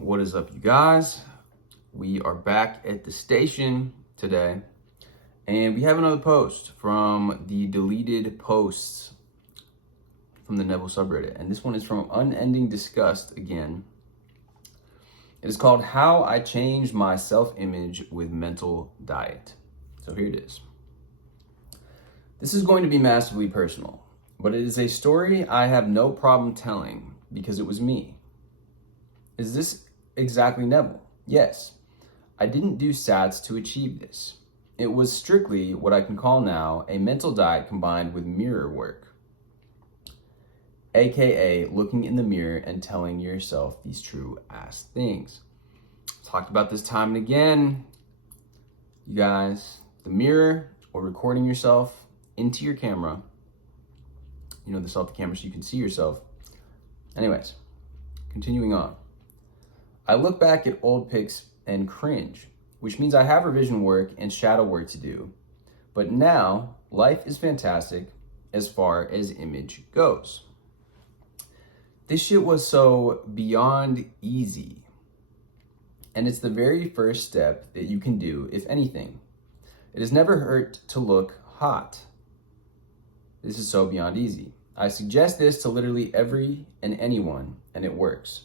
What is up, you guys? We are back at the station today, and we have another post from the deleted posts from the Neville subreddit, and this one is from Unending Disgust again. It is called How I Changed My Self-Image with Mental Diet. So here it is. This is going to be massively personal, but it is a story I have no problem telling because it was me. Is this exactly Neville? Yes. I didn't do SATs to achieve this. It was strictly what I can call now a mental diet combined with mirror work. AKA looking in the mirror and telling yourself these true ass things. Talked about this time and again. You guys, the mirror or recording yourself into your camera. You know, the selfie camera so you can see yourself. Anyways, continuing on. I look back at old pics and cringe, which means I have revision work and shadow work to do. But now, life is fantastic as far as image goes. This shit was so beyond easy. And it's the very first step that you can do, if anything. It has never hurt to look hot. This is so beyond easy. I suggest this to literally every and anyone, and it works.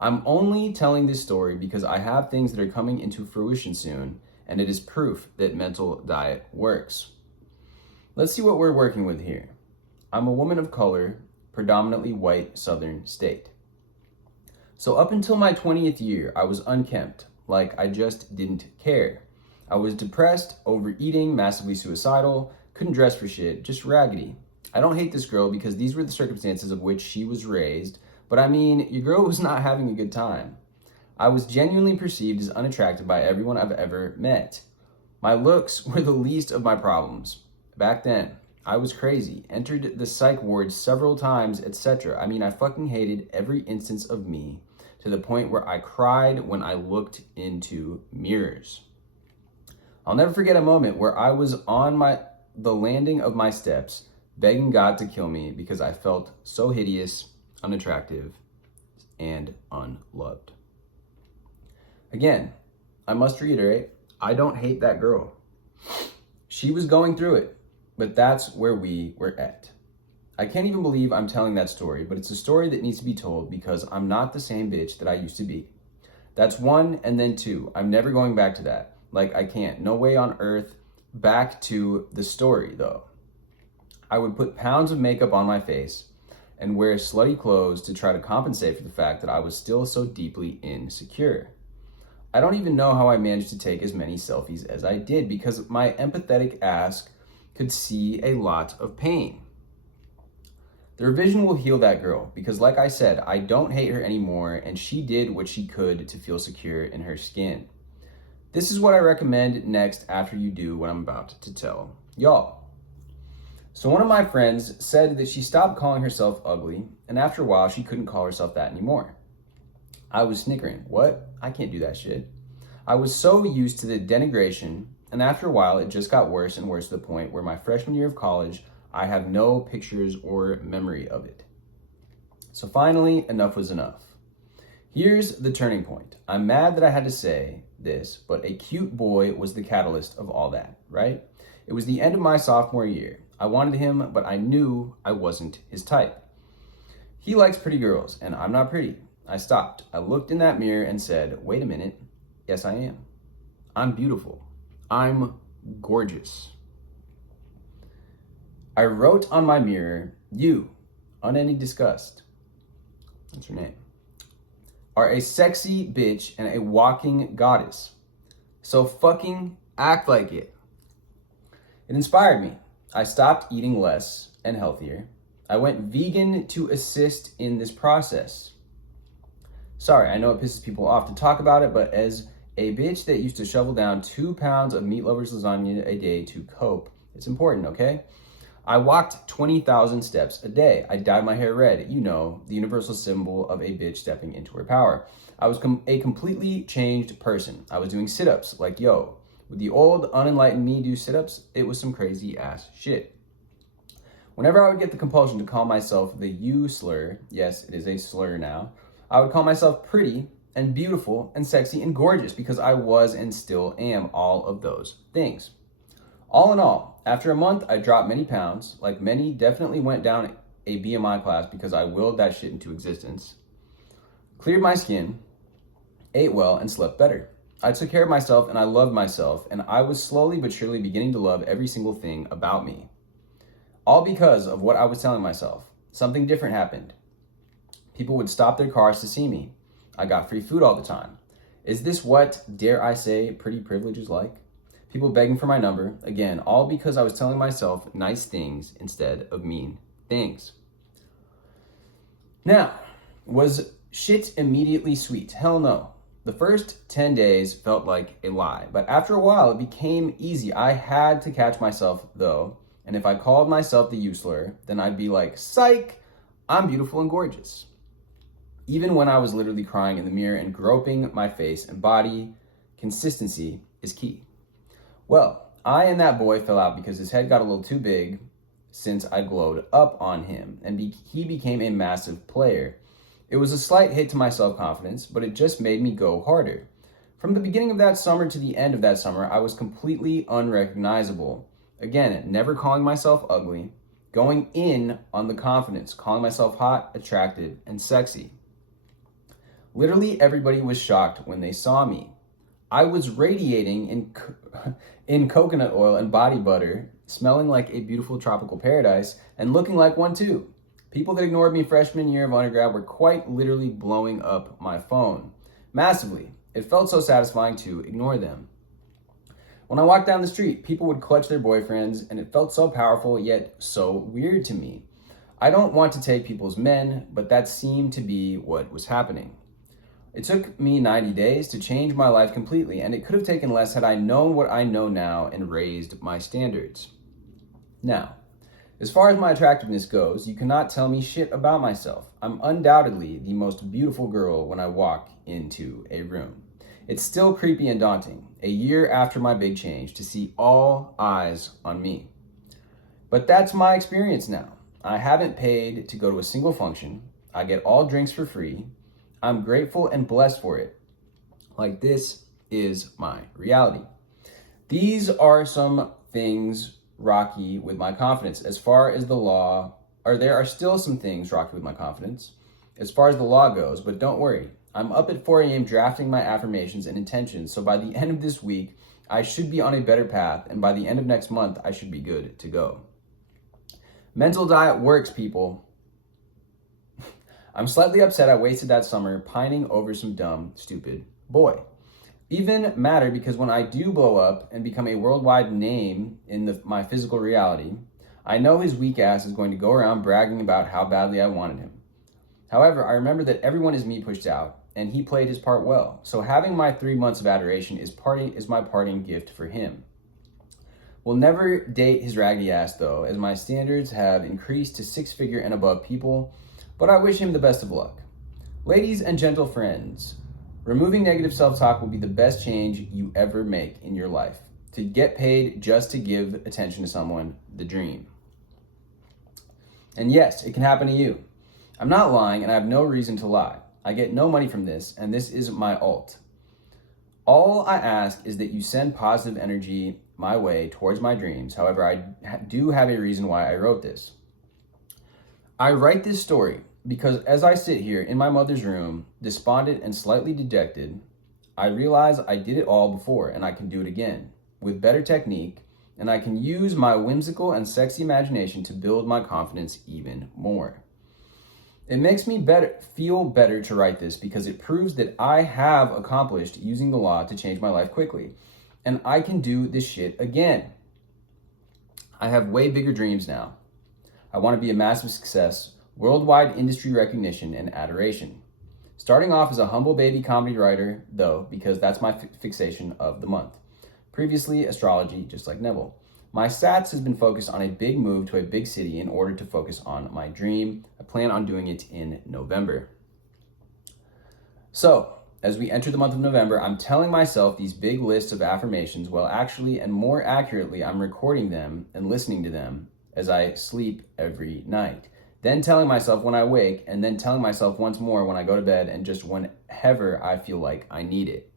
I'm only telling this story because I have things that are coming into fruition soon, and it is proof that mental diet works. Let's see what we're working with here. I'm a woman of color, predominantly white southern state. So up until my 20th year, I was unkempt, like I just didn't care. I was depressed, overeating, massively suicidal, couldn't dress for shit, just raggedy. I don't hate this girl because these were the circumstances of which she was raised. But I mean, your girl was not having a good time. I was genuinely perceived as unattractive by everyone I've ever met. My looks were the least of my problems. Back then, I was crazy, entered the psych ward several times, etc. I mean, I fucking hated every instance of me to the point where I cried when I looked into mirrors. I'll never forget a moment where I was on the landing of my steps, begging God to kill me because I felt so hideous, unattractive, and unloved. Again, I must reiterate, I don't hate that girl. She was going through it, but that's where we were at. I can't even believe I'm telling that story, but it's a story that needs to be told because I'm not the same bitch that I used to be. That's one, and then two, I'm never going back to that. Like, I can't, no way on earth. Back to the story, though. I would put pounds of makeup on my face and wear slutty clothes to try to compensate for the fact that I was still so deeply insecure. I don't even know how I managed to take as many selfies as I did because my empathetic ass could see a lot of pain. The revision will heal that girl because, like I said, I don't hate her anymore and she did what she could to feel secure in her skin. This is what I recommend next after you do what I'm about to tell y'all. So one of my friends said that she stopped calling herself ugly, and after a while, she couldn't call herself that anymore. I was snickering. What? I can't do that shit. I was so used to the denigration, and after a while, it just got worse and worse to the point where my freshman year of college, I have no pictures or memory of it. So finally, enough was enough. Here's the turning point. I'm mad that I had to say this, but a cute boy was the catalyst of all that, right? It was the end of my sophomore year. I wanted him, but I knew I wasn't his type. He likes pretty girls, and I'm not pretty. I stopped. I looked in that mirror and said, wait a minute. Yes, I am. I'm beautiful. I'm gorgeous. I wrote on my mirror, you, Unending Disgust, that's her name, are a sexy bitch and a walking goddess. So fucking act like it. It inspired me. I stopped eating less and healthier. I went vegan to assist in this process. Sorry, I know it pisses people off to talk about it, but as a bitch that used to shovel down 2 pounds of Meat Lovers lasagna a day to cope, it's important, okay? I walked 20,000 steps a day. I dyed my hair red, you know, the universal symbol of a bitch stepping into her power. I was a completely changed person. I was doing sit-ups like, yo, would the old unenlightened me do sit-ups? It was some crazy ass shit. Whenever I would get the compulsion to call myself the you slur, yes, it is a slur now, I would call myself pretty and beautiful and sexy and gorgeous because I was and still am all of those things. All in all, after a month, I dropped many pounds. Like many, definitely went down a BMI class because I willed that shit into existence. Cleared my skin, ate well, and slept better. I took care of myself and I loved myself, and I was slowly but surely beginning to love every single thing about me. All because of what I was telling myself. Something different happened. People would stop their cars to see me. I got free food all the time. Is this what, dare I say, pretty privilege is like? People begging for my number, again, all because I was telling myself nice things instead of mean things. Now, was shit immediately sweet? Hell no. The first 10 days felt like a lie, but after a while it became easy. I had to catch myself though, and if I called myself the you slur, then I'd be like, psych, I'm beautiful and gorgeous. Even when I was literally crying in the mirror and groping my face and body, consistency is key. Well, I and that boy fell out because his head got a little too big since I glowed up on him, and he became a massive player. It was a slight hit to my self-confidence, but it just made me go harder. From the beginning of that summer to the end of that summer, I was completely unrecognizable. Again, never calling myself ugly, going in on the confidence, calling myself hot, attractive, and sexy. Literally everybody was shocked when they saw me. I was radiating in coconut oil and body butter, smelling like a beautiful tropical paradise, and looking like one too. People that ignored me freshman year of undergrad were quite literally blowing up my phone. Massively. It felt so satisfying to ignore them. When I walked down the street, people would clutch their boyfriends, and it felt so powerful yet so weird to me. I don't want to take people's men, but that seemed to be what was happening. It took me 90 days to change my life completely, and it could have taken less had I known what I know now and raised my standards. Now, as far as my attractiveness goes, you cannot tell me shit about myself. I'm undoubtedly the most beautiful girl when I walk into a room. It's still creepy and daunting, a year after my big change, to see all eyes on me. But that's my experience now. I haven't paid to go to a single function. I get all drinks for free. I'm grateful and blessed for it. Like, this is my reality. These are some things rocky with my confidence. As far as the law, or there are still some things rocky with my confidence as far as the law goes, but don't worry. I'm up at 4 a.m. drafting my affirmations and intentions, so by the end of this week, I should be on a better path, and by the end of next month, I should be good to go. Mental diet works, people. I'm slightly upset I wasted that summer pining over some dumb, stupid boy. Even matter because when I do blow up and become a worldwide name in my physical reality, I know his weak ass is going to go around bragging about how badly I wanted him. However, I remember that everyone is me pushed out, and he played his part well. So having my 3 months of adoration is my parting gift for him. Will never date his raggedy ass though, as my standards have increased to 6-figure and above people, but I wish him the best of luck. Ladies and gentle friends, removing negative self-talk will be the best change you ever make in your life. To get paid just to give attention to someone, the dream. And yes, it can happen to you. I'm not lying, and I have no reason to lie. I get no money from this, and this is my alt. All I ask is that you send positive energy my way towards my dreams. However, I do have a reason why I wrote this. I write this story because as I sit here in my mother's room, despondent and slightly dejected, I realize I did it all before and I can do it again with better technique, and I can use my whimsical and sexy imagination to build my confidence even more. It makes me feel better to write this because it proves that I have accomplished using the law to change my life quickly, and I can do this shit again. I have way bigger dreams now. I want to be a massive success, worldwide industry recognition, and adoration. Starting off as a humble baby comedy writer, though, because that's my fixation of the month. Previously, astrology, just like Neville. My sats has been focused on a big move to a big city in order to focus on my dream. I plan on doing it in November. So, as we enter the month of November, I'm telling myself these big lists of affirmations, while actually and more accurately, I'm recording them and listening to them as I sleep every night. then telling myself when I wake, and then telling myself once more when I go to bed, and just whenever I feel like I need it.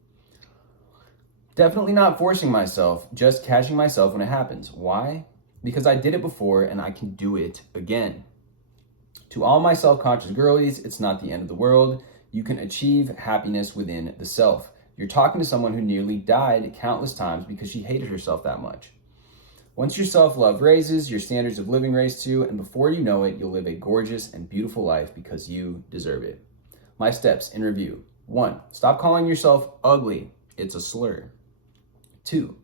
Definitely not forcing myself, just catching myself when it happens. Why? Because I did it before and I can do it again. To all my self-conscious girlies, it's not the end of the world. You can achieve happiness within the self. You're talking to someone who nearly died countless times because she hated herself that much. Once your self-love raises, your standards of living raise too, and before you know it, you'll live a gorgeous and beautiful life because you deserve it. My steps in review. 1. Stop calling yourself ugly. It's a slur. 2.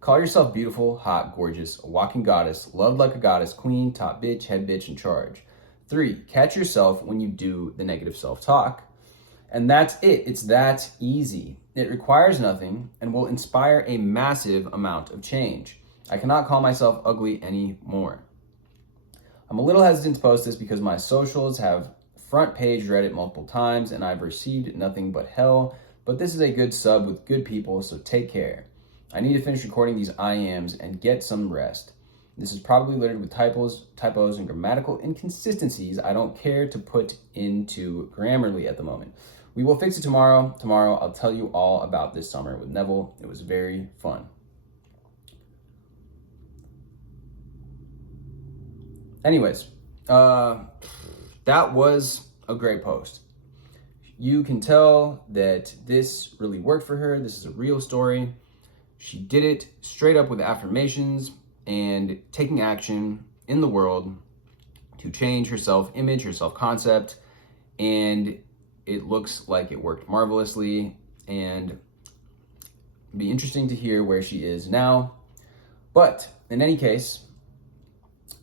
Call yourself beautiful, hot, gorgeous, a walking goddess, loved like a goddess, queen, top bitch, head bitch, in charge. 3. Catch yourself when you do the negative self-talk. And that's it. It's that easy. It requires nothing and will inspire a massive amount of change. I cannot call myself ugly anymore. I'm a little hesitant to post this because my socials have front page Reddit multiple times and I've received nothing but hell, but this is a good sub with good people, so take care. I need to finish recording these I ams and get some rest. This is probably littered with typos, and grammatical inconsistencies I don't care to put into Grammarly at the moment. We will fix it tomorrow. Tomorrow, I'll tell you all about this summer with Neville. It was very fun. Anyways, that was a great post. You can tell that this really worked for her. This is a real story. She did it straight up with affirmations and taking action in the world to change her self-image, her self-concept, and it looks like it worked marvelously, and it'd be interesting to hear where she is now. But in any case,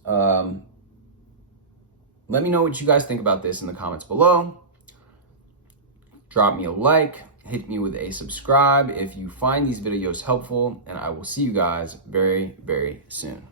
let me know what you guys think about this in the comments below. Drop me a like, hit me with a subscribe if you find these videos helpful, and I will see you guys very, very soon.